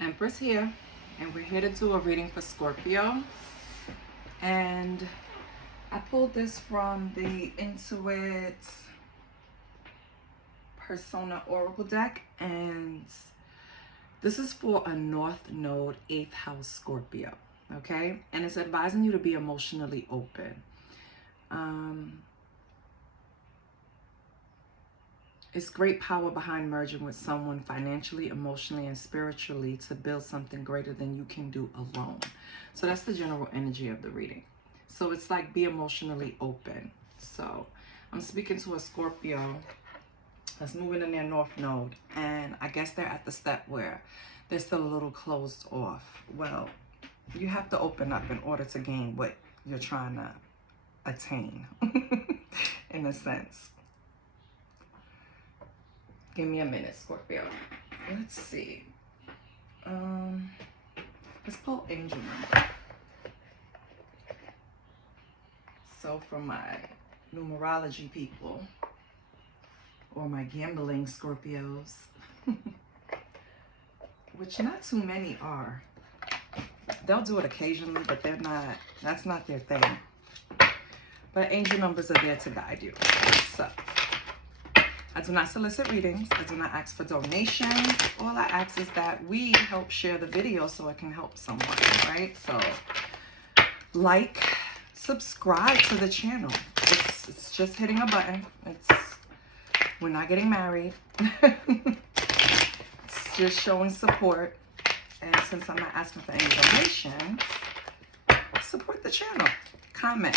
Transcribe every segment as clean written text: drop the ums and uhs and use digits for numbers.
Empress here, and we're here to do a reading for Scorpio. And I pulled this from the Intuit Persona Oracle deck, and this is for a North Node 8th house Scorpio, okay? And it's advising you to be emotionally open. It's great power behind merging with someone financially, emotionally, and spiritually to build something greater than you can do alone. So that's the general energy of the reading. So it's like be emotionally open. So I'm speaking to a Scorpio that's moving in their North Node. And I guess they're at the step where they're still a little closed off. Well, you have to open up in order to gain what you're trying to attain, in a sense. Give me a minute, Scorpio. Let's see. Let's pull angel number. So for my numerology people, or my gambling Scorpios, which not too many are. They'll do it occasionally, but that's not their thing. But angel numbers are there to guide you. So I do not solicit readings. I do not ask for donations. All I ask is that we help share the video so it can help someone, right? So like, subscribe to the channel. It's just hitting a button. We're not getting married. It's just showing support. And since I'm not asking for any donations, support the channel. Comment.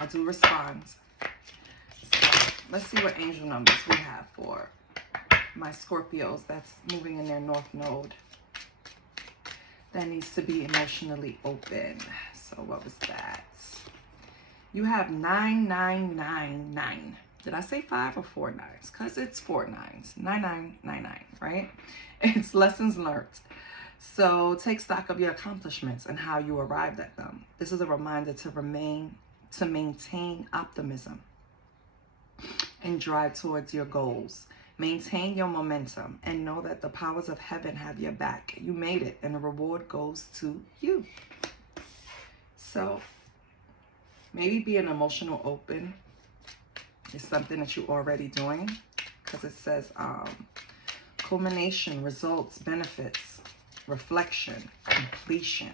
I do respond. Let's see what angel numbers we have for my Scorpios that's moving in their North Node. That needs to be emotionally open. So what was that? You have 9999. Did I say 5 or 4 nines? Because it's 4 nines. 9999, right? It's lessons learned. So take stock of your accomplishments and how you arrived at them. This is a reminder to maintain optimism and drive towards your goals. Maintain your momentum and know that the powers of heaven have your back. You made it, and the reward goes to you. So maybe being emotional open is something that you're already doing, because it says culmination, results, benefits, reflection, completion.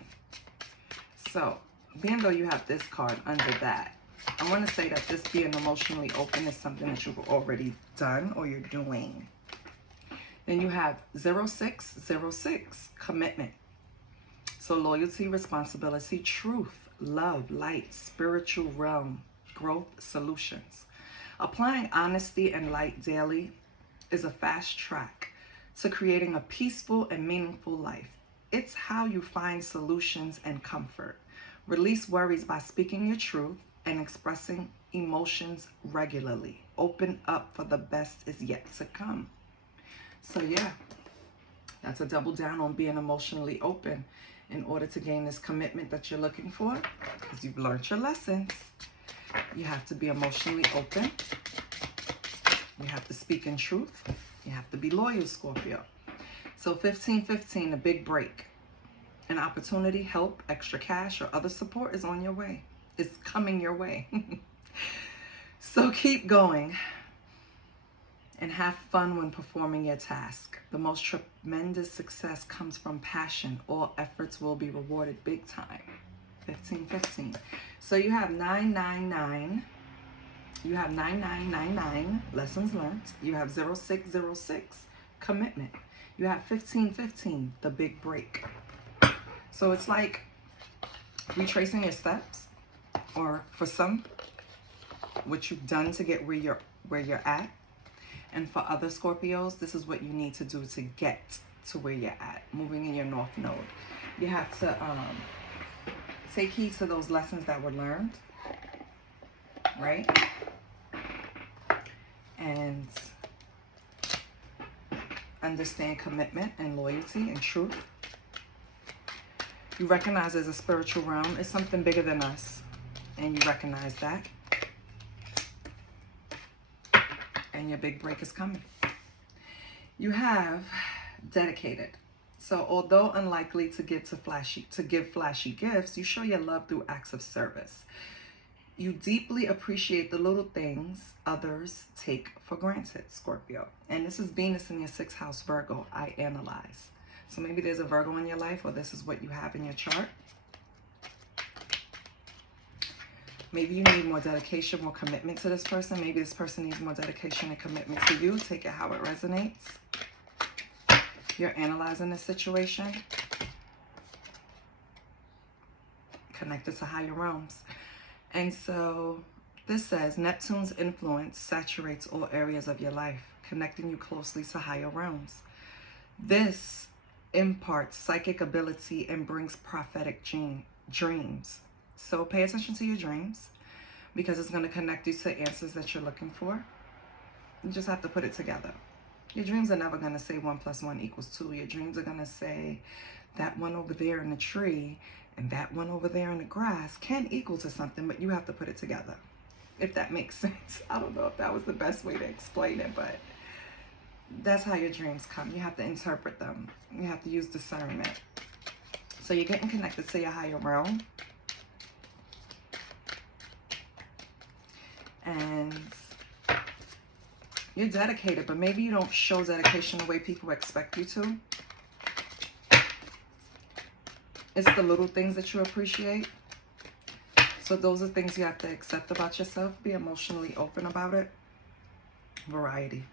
So being though you have this card under that, I want to say that this being emotionally open is something that you've already done or you're doing. Then you have 0606, commitment. So loyalty, responsibility, truth, love, light, spiritual realm, growth, solutions. Applying honesty and light daily is a fast track to creating a peaceful and meaningful life. It's how you find solutions and comfort. Release worries by speaking your truth and expressing emotions regularly. Open up, for the best is yet to come. So yeah, that's a double down on being emotionally open in order to gain this commitment that you're looking for, because you've learned your lessons. You have to be emotionally open. You have to speak in truth. You have to be loyal, Scorpio. So 1515, the big break. An opportunity, help, extra cash, or other support is on your way. It's coming your way. So keep going and have fun when performing your task. The most tremendous success comes from passion. All efforts will be rewarded big time. 1515. So you have 999. You have 9999, lessons learned. You have 0606, commitment. You have 1515, the big break. So it's like retracing your steps, or for some, what you've done to get where you're at. And for other Scorpios, this is what you need to do to get to where you're at, moving in your North Node. You have to take heed to those lessons that were learned, right? And understand commitment and loyalty and truth. You recognize there's a spiritual realm. It's something bigger than us, and you recognize that. And your big break is coming. You have dedicated. So although unlikely to give flashy gifts, you show your love through acts of service. You deeply appreciate the little things others take for granted, Scorpio. And this is Venus in your 6th house, Virgo. I analyze. So maybe there's a Virgo in your life, or this is what you have in your chart. Maybe you need more dedication, more commitment to this person. Maybe this person needs more dedication and commitment to you. Take it how it resonates. You're analyzing the situation. Connected to higher realms. And so this says, Neptune's influence saturates all areas of your life, connecting you closely to higher realms. This imparts psychic ability and brings prophetic dreams. So pay attention to your dreams, because it's going to connect you to answers that you're looking for. You just have to put it together. Your dreams are never going to say 1 + 1 = 2. Your dreams are going to say that one over there in the tree and that one over there in the grass can equal to something, but you have to put it together, if that makes sense. I don't know if that was the best way to explain it, but that's how your dreams come. You have to interpret them. You have to use discernment. So you're getting connected to your higher realm. And you're dedicated, but maybe you don't show dedication the way people expect you to. It's the little things that you appreciate. So those are things you have to accept about yourself. Be emotionally open about it. Variety.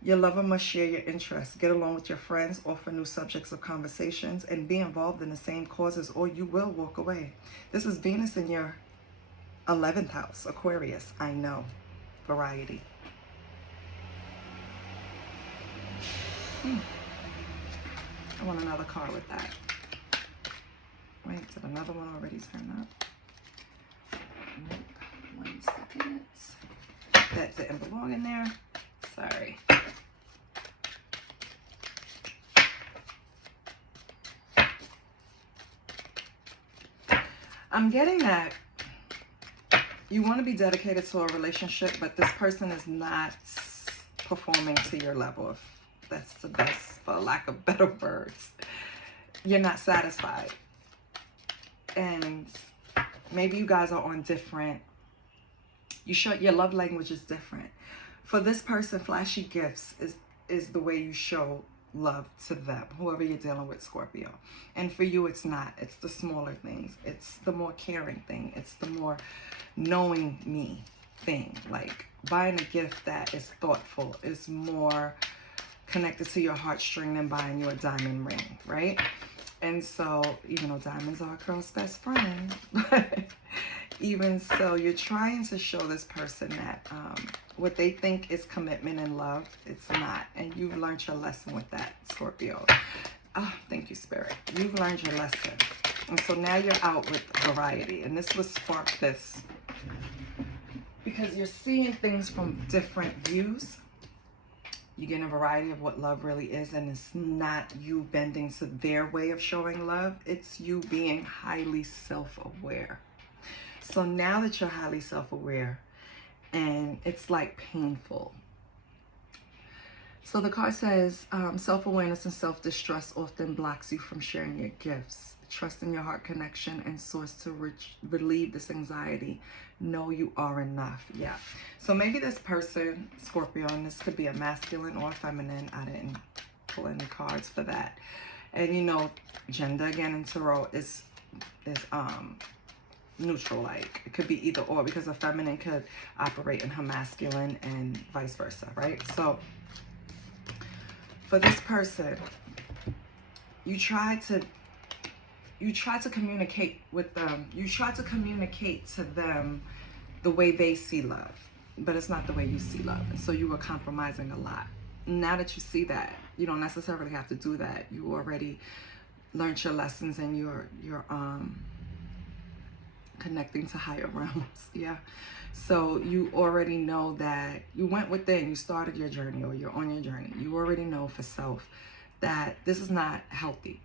Your lover must share your interests. Get along with your friends, offer new subjects of conversations, and be involved in the same causes, or you will walk away. This is Venus in your 11th house, Aquarius. I know. Variety. I want another card with that. Wait, did another one already turn up? Nope. 1 second. That didn't belong in there. Sorry. I'm getting that you want to be dedicated to a relationship, but this person is not performing to your level. If that's the best, for lack of better words. You're not satisfied. And maybe you guys are on different, your love language is different. For this person, flashy gifts is the way you show love to them, whoever you're dealing with, Scorpio. And for you, it's not. It's the smaller things. It's the more caring thing. It's the more knowing me thing. Like buying a gift that is thoughtful is more connected to your heartstring than buying you a diamond ring, right? And so, even though diamonds are a girl's best friend, but even so, you're trying to show this person that what they think is commitment and love, it's not. And you've learned your lesson with that, Scorpio. Oh, thank you, Spirit. You've learned your lesson. And so now you're out with variety. And this will spark this. Because you're seeing things from different views. You get a variety of what love really is, and it's not you bending to their way of showing love. It's you being highly self-aware. So now that you're highly self-aware, and it's like painful. So the card says, self-awareness and self-distrust often blocks you from sharing your gifts. Trust in your heart connection and source to relieve this anxiety. Know you are enough. Yeah. So maybe this person, Scorpio, and this could be a masculine or feminine. I didn't pull any cards for that. And you know, gender again in tarot is neutral. Like it could be either or, because a feminine could operate in her masculine and vice versa, right? So for this person, you try to communicate with them. You try to communicate to them the way they see love, but it's not the way you see love. And so you were compromising a lot. Now that you see that, you don't necessarily have to do that. You already learned your lessons, and you're connecting to higher realms. Yeah. So you already know that you went within, you started your journey, or you're on your journey. You already know for self that this is not healthy.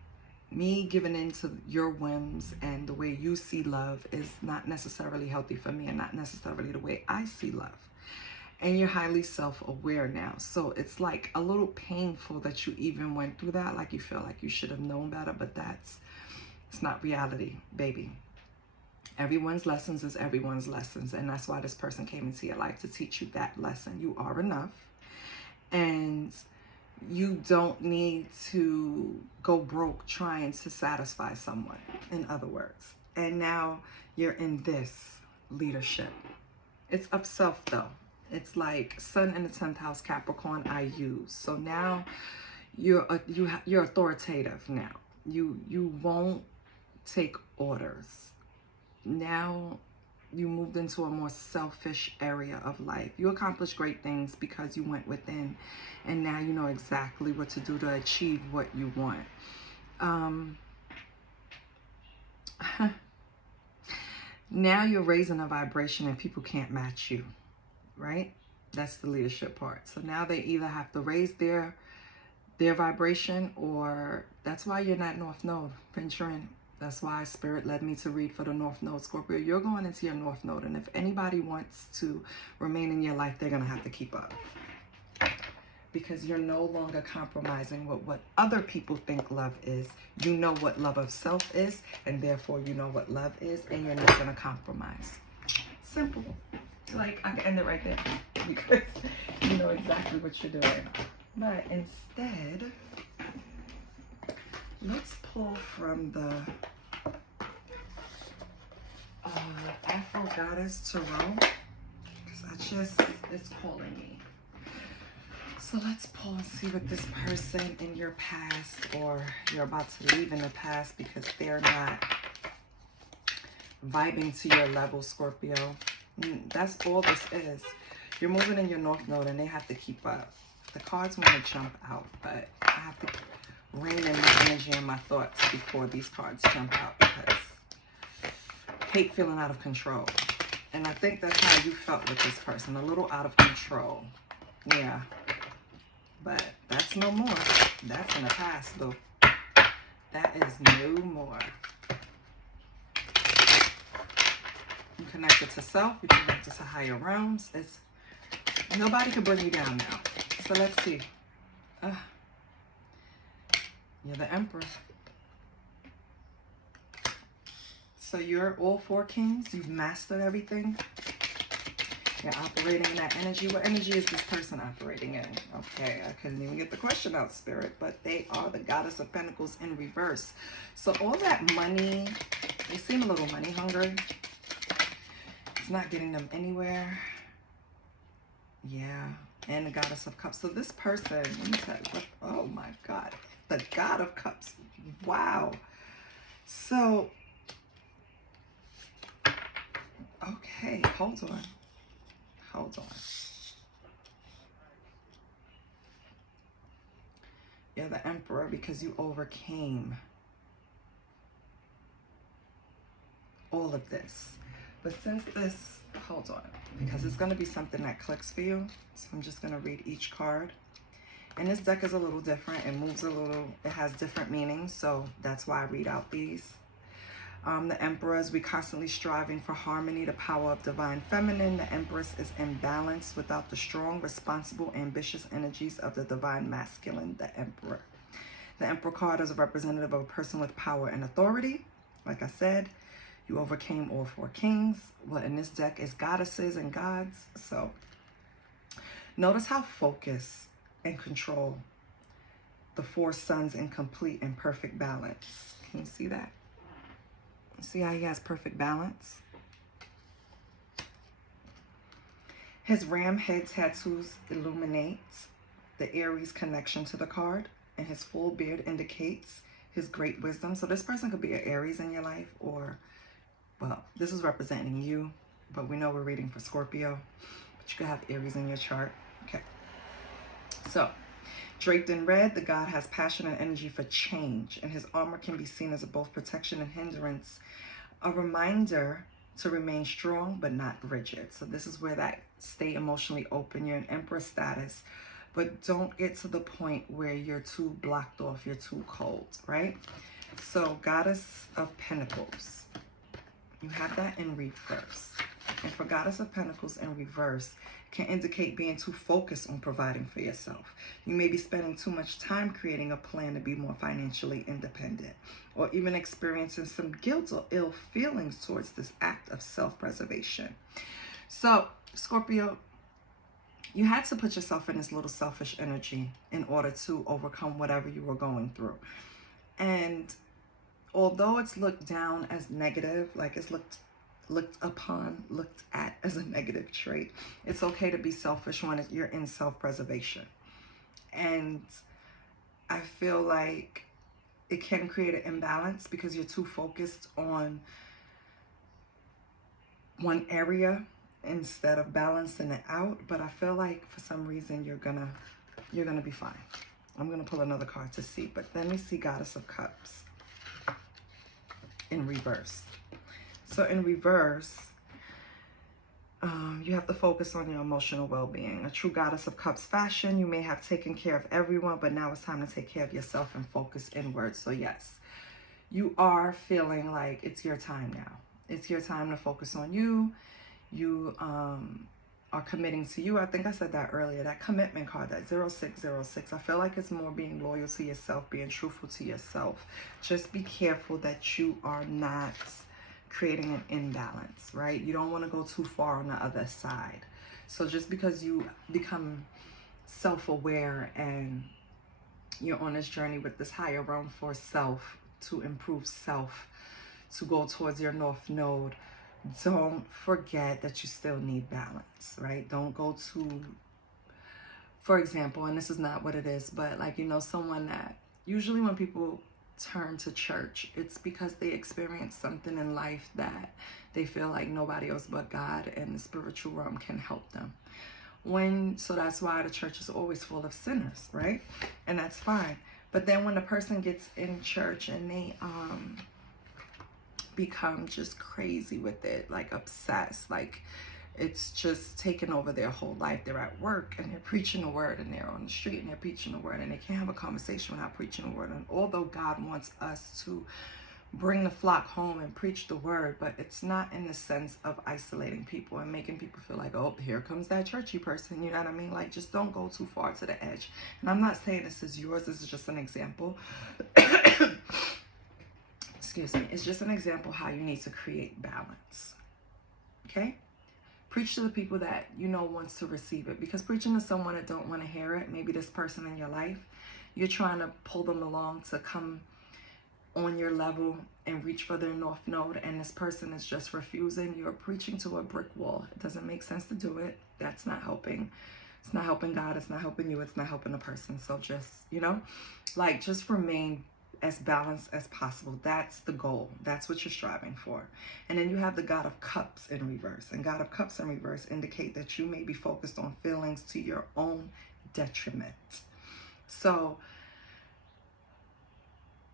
Me giving in to your whims and the way you see love is not necessarily healthy for me, and not necessarily the way I see love. And you're highly self-aware now. So it's like a little painful that you even went through that. Like you feel like you should have known better, but it's not reality, baby. Everyone's lessons is everyone's lessons. And that's why this person came into your life, to teach you that lesson. You are enough. And you don't need to go broke trying to satisfy someone, in other words. And now you're in this leadership. It's of self though. It's like Sun in the 10th house, Capricorn, I use. So now you're authoritative now. You won't take orders. Now you moved into a more selfish area of life. You accomplished great things because you went within, and now you know exactly what to do to achieve what you want. Now you're raising a vibration and people can't match you, right? That's the leadership part. So now they either have to raise their vibration, or that's why you're not North Node venturing. That's why Spirit led me to read for the North Node, Scorpio. You're going into your North Node, and if anybody wants to remain in your life, they're going to have to keep up. Because you're no longer compromising with what other people think love is. You know what love of self is, and therefore you know what love is, and you're not going to compromise. Simple. Like, I can end it right there because you know exactly what you're doing. But instead, let's pull from the Afro Goddess Tarot, because it's calling me. So let's pull and see what this person in your past, or you're about to leave in the past because they're not vibing to your level, Scorpio. That's all this is. You're moving in your North Node and they have to keep up. The cards want to jump out, but I have to rein in my energy and my thoughts before these cards jump out, because I hate feeling out of control. And I think that's how you felt with this person, a little out of control. Yeah. But that's no more. That's in the past, though. That is no more. You connected to self. You connected to higher realms. Nobody can bring you down now. So let's see. You're the Emperor. So you're all 4 kings. You've mastered everything. You're operating in that energy. What energy is this person operating in? Okay, I couldn't even get the question out, Spirit, but they are the Goddess of Pentacles in reverse. So all that money, they seem a little money hungry. It's not getting them anywhere. Yeah, and the Goddess of Cups. So this person, let me tell you, oh my God, the God of Cups. Wow. So, okay, hold on. Hold on. You're the Emperor because you overcame all of this. But since this, hold on, because it's going to be something that clicks for you. So I'm just going to read each card. And this deck is a little different. It moves a little, it has different meanings. So that's why I read out these. The Emperors, we constantly striving for harmony, the power of divine feminine. The Empress is imbalanced without the strong, responsible, ambitious energies of the divine masculine, the Emperor. The Emperor card is a representative of a person with power and authority. Like I said, you overcame all 4 kings. Well, in this deck is goddesses and gods. So notice how focused and control the 4 suns in complete and perfect balance. Can you see that? See how he has perfect balance? His ram head tattoos illuminate the Aries connection to the card, and his full beard indicates his great wisdom. So this person could be an Aries in your life, or, well, this is representing you, but we know we're reading for Scorpio, but you could have Aries in your chart. Okay. So, draped in red, the god has passion and energy for change, and his armor can be seen as both protection and hindrance, a reminder to remain strong but not rigid. So this is where that stay emotionally open. You're in Emperor status, but don't get to the point where you're too blocked off, you're too cold, right? So Goddess of Pentacles, you have that in reverse. And for Goddess of Pentacles in reverse, can indicate being too focused on providing for yourself. You may be spending too much time creating a plan to be more financially independent, or even experiencing some guilt or ill feelings towards this act of self-preservation. So, Scorpio, you had to put yourself in this little selfish energy in order to overcome whatever you were going through. And although it's looked down as negative, like it's looked at as a negative trait, it's okay to be selfish when you're in self-preservation. And I feel like it can create an imbalance because you're too focused on one area instead of balancing it out. But I feel like for some reason you're gonna be fine. I'm gonna pull another card to see, but let me see Goddess of Cups in reverse. So in reverse, you have to focus on your emotional well-being. A true Goddess of Cups fashion, you may have taken care of everyone, but now it's time to take care of yourself and focus inward. So yes, you are feeling like it's your time now. It's your time to focus on you. You are committing to you. I think I said that earlier, that commitment card, that 0606. I feel like it's more being loyal to yourself, being truthful to yourself. Just be careful that you are not creating an imbalance, right? You don't want to go too far on the other side. So just because you become self-aware and you're on this journey with this higher realm for self, to improve self, to go towards your North Node, don't forget that you still need balance, right? Don't go too, for example, and this is not what it is, but like, you know, someone that usually when people turn to church, it's because they experience something in life that they feel like nobody else but God and the spiritual realm can help them. So that's why the church is always full of sinners, right? And that's fine. But then when a person gets in church and they become just crazy with it, like obsessed, like it's just taken over their whole life. They're at work and they're preaching the word, and they're on the street and they're preaching the word, and they can't have a conversation without preaching the word. And although God wants us to bring the flock home and preach the word, but it's not in the sense of isolating people and making people feel like, oh, here comes that churchy person, you know what I mean? Like, just don't go too far to the edge. And I'm not saying this is yours, this is just an example. Excuse me. It's just an example how you need to create balance, okay? Preach to the people that you know wants to receive it, because preaching to someone that don't want to hear it, maybe this person in your life, you're trying to pull them along to come on your level and reach for their North Node, and this person is just refusing. You're preaching to a brick wall. It doesn't make sense to do it. That's not helping. It's not helping God. It's not helping you. It's not helping the person. So just, you know, like, just remain as balanced as possible. That's the goal. That's what you're striving for. And then you have the God of Cups in reverse. And God of Cups in reverse indicate that you may be focused on feelings to your own detriment. So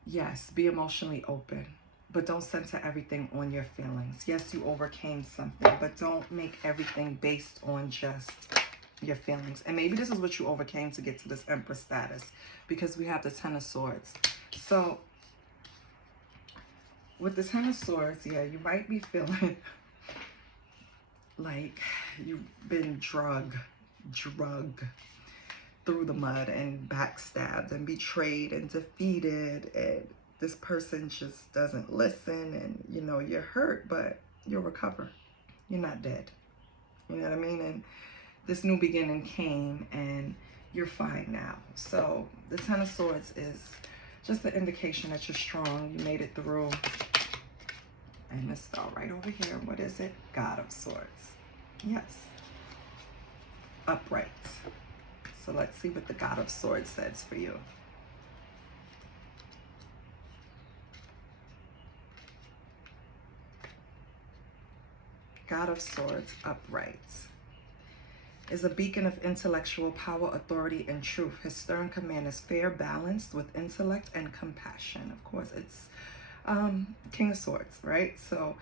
yes, be emotionally open, but don't center everything on your feelings. Yes, you overcame something, but don't make everything based on just your feelings. And maybe this is what you overcame to get to this Empress status, because we have the Ten of Swords. So with the Ten of Swords, yeah, you might be feeling like you've been drug through the mud and backstabbed and betrayed and defeated, and this person just doesn't listen, and you know you're hurt, but you'll recover. You're not dead. You know what I mean? And this new beginning came and you're fine now. So the Ten of Swords is just an indication that you're strong. You made it through. And this fell right over here. What is it? God of Swords. Yes. Upright. So let's see what the God of Swords says for you. God of Swords, upright. Is a beacon of intellectual power, authority, and truth. His stern command is fair, balanced with intellect and compassion. Of course, it's King of Swords, right? So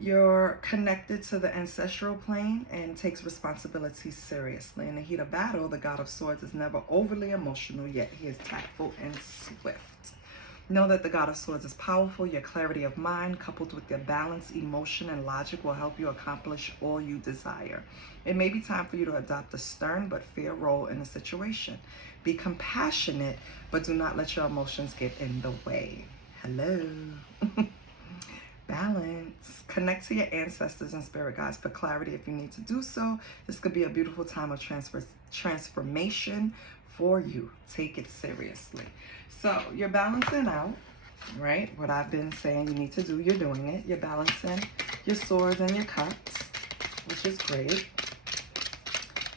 you're connected to the ancestral plane and takes responsibility seriously. In the heat of battle, the God of Swords is never overly emotional, yet he is tactful and swift. Know that the God of Swords is powerful. Your clarity of mind, coupled with your balance, emotion, and logic, will help you accomplish all you desire. It may be time for you to adopt a stern but fair role in a situation. Be compassionate, but do not let your emotions get in the way. Hello. Balance. Connect to your ancestors and spirit guides for clarity if you need to do so. This could be a beautiful time of transformation for you. Take it seriously. So you're balancing out, right? What I've been saying you need to do, you're doing it. You're balancing your swords and your cups, which is great.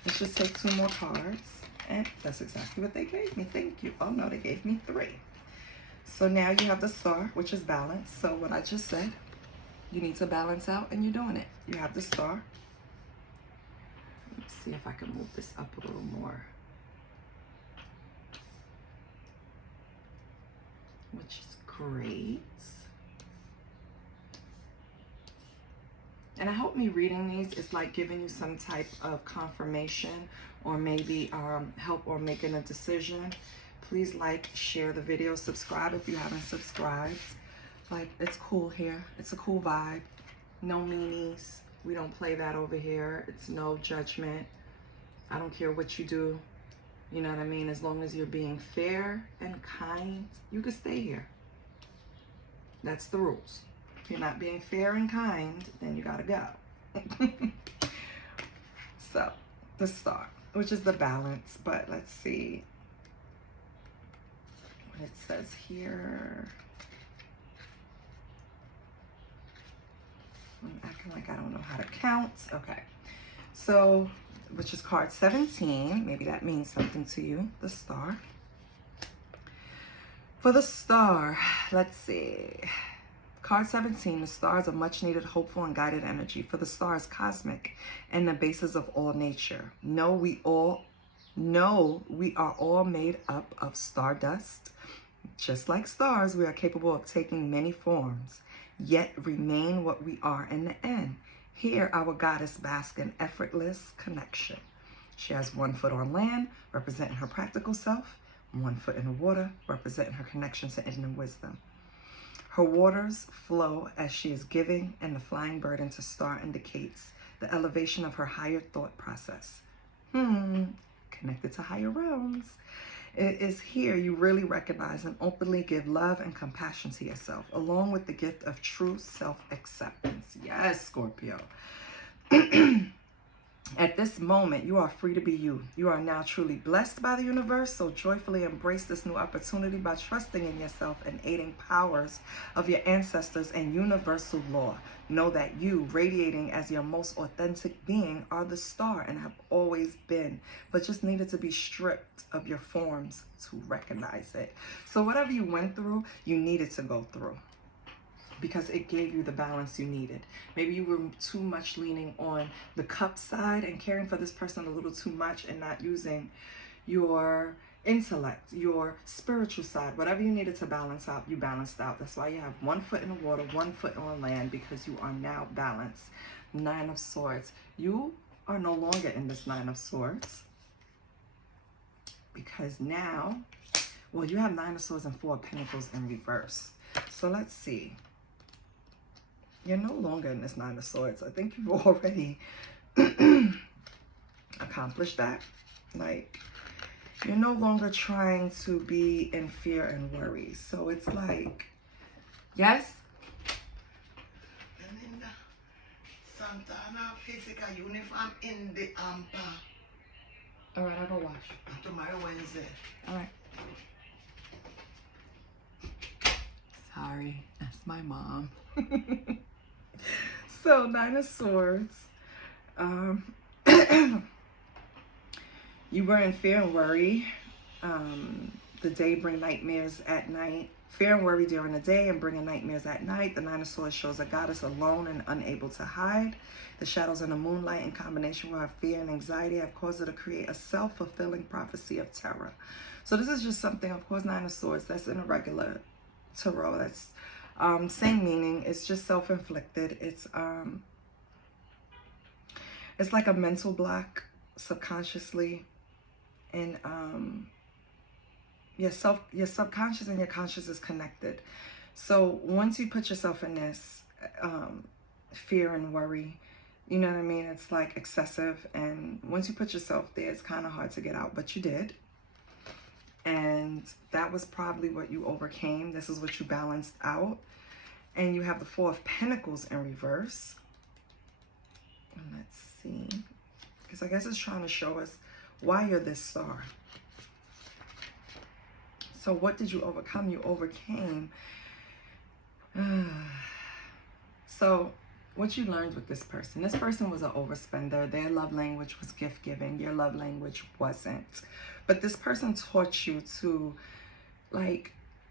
Let's just take 2 more cards. And that's exactly what they gave me. Thank you. Oh no, they gave me 3. So now you have the Star, which is balance. So what I just said, you need to balance out, and you're doing it. You have the Star. Let's see if I can move this up a little more. Which is great. And I hope me reading these is like giving you some type of confirmation, or maybe help or making a decision. Please like, share the video, subscribe if you haven't subscribed. Like, it's cool here. It's a cool vibe. No meanies. We don't play that over here. It's no judgment. I don't care what you do. You know what I mean? As long as you're being fair and kind, you can stay here. That's the rules. If you're not being fair and kind, then you gotta go. So, the Star, which is the balance, but let's see what it says here. I'm acting like I don't know how to count. Okay. So, which is card 17. Maybe that means something to you, the Star. For the Star, let's see. Card 17, the Star is a much needed, hopeful, and guided energy. For the Star is cosmic and the basis of all nature. We are all made up of stardust. Just like stars, we are capable of taking many forms, yet remain what we are in the end. Here, our goddess basks in effortless connection. She has 1 foot on land, representing her practical self, 1 foot in the water, representing her connection to inner wisdom. Her waters flow as she is giving, and the flying bird into Star indicates the elevation of her higher thought process. Connected to higher realms. It is here you really recognize and openly give love and compassion to yourself, along with the gift of true self-acceptance. Yes, Scorpio. At this moment, you are free to be you. You are now truly blessed by the universe, so joyfully embrace this new opportunity by trusting in yourself and aiding powers of your ancestors and universal law. Know that you, radiating as your most authentic being, are the Star and have always been, but just needed to be stripped of your forms to recognize it. So whatever you went through, you needed to go through, because it gave you the balance you needed. Maybe you were too much leaning on the cup side and caring for this person a little too much and not using your intellect, your spiritual side. Whatever you needed to balance out, you balanced out. That's why you have 1 foot in the water, 1 foot on land, because you are now balanced. 9 of Swords. You are no longer in this 9 of Swords, because now, well, you have 9 of Swords and 4 of Pentacles in reverse. So let's see. You're no longer in this 9 of Swords. I think you've already accomplished that. Like, you're no longer trying to be in fear and worry. So it's like, yes? Santana physical uniform in the ampa. All right, I'll go wash. Tomorrow Wednesday. All right. Sorry, that's my mom. So 9 of Swords. You were in fear and worry. The day bring nightmares at night. Fear and worry during the day and bringing nightmares at night. The 9 of Swords shows a goddess alone and unable to hide. The shadows in the moonlight in combination with her fear and anxiety have caused her to create a self-fulfilling prophecy of terror. So this is just something, of course, 9 of Swords, that's in a regular tarot. That's same meaning. It's just self-inflicted. It's like a mental block subconsciously. And your subconscious and your conscious is connected. So once you put yourself in this fear and worry, you know what I mean? It's like excessive. And once you put yourself there, it's kind of hard to get out, but you did. And that was probably what you overcame. This is what you balanced out. And you have the Four of Pentacles in reverse. And let's see. Because I guess it's trying to show us why you're this star. So what did you overcome? You overcame. So what you learned with this person was an overspender. Their love language was gift giving. Your love language wasn't. But this person taught you to like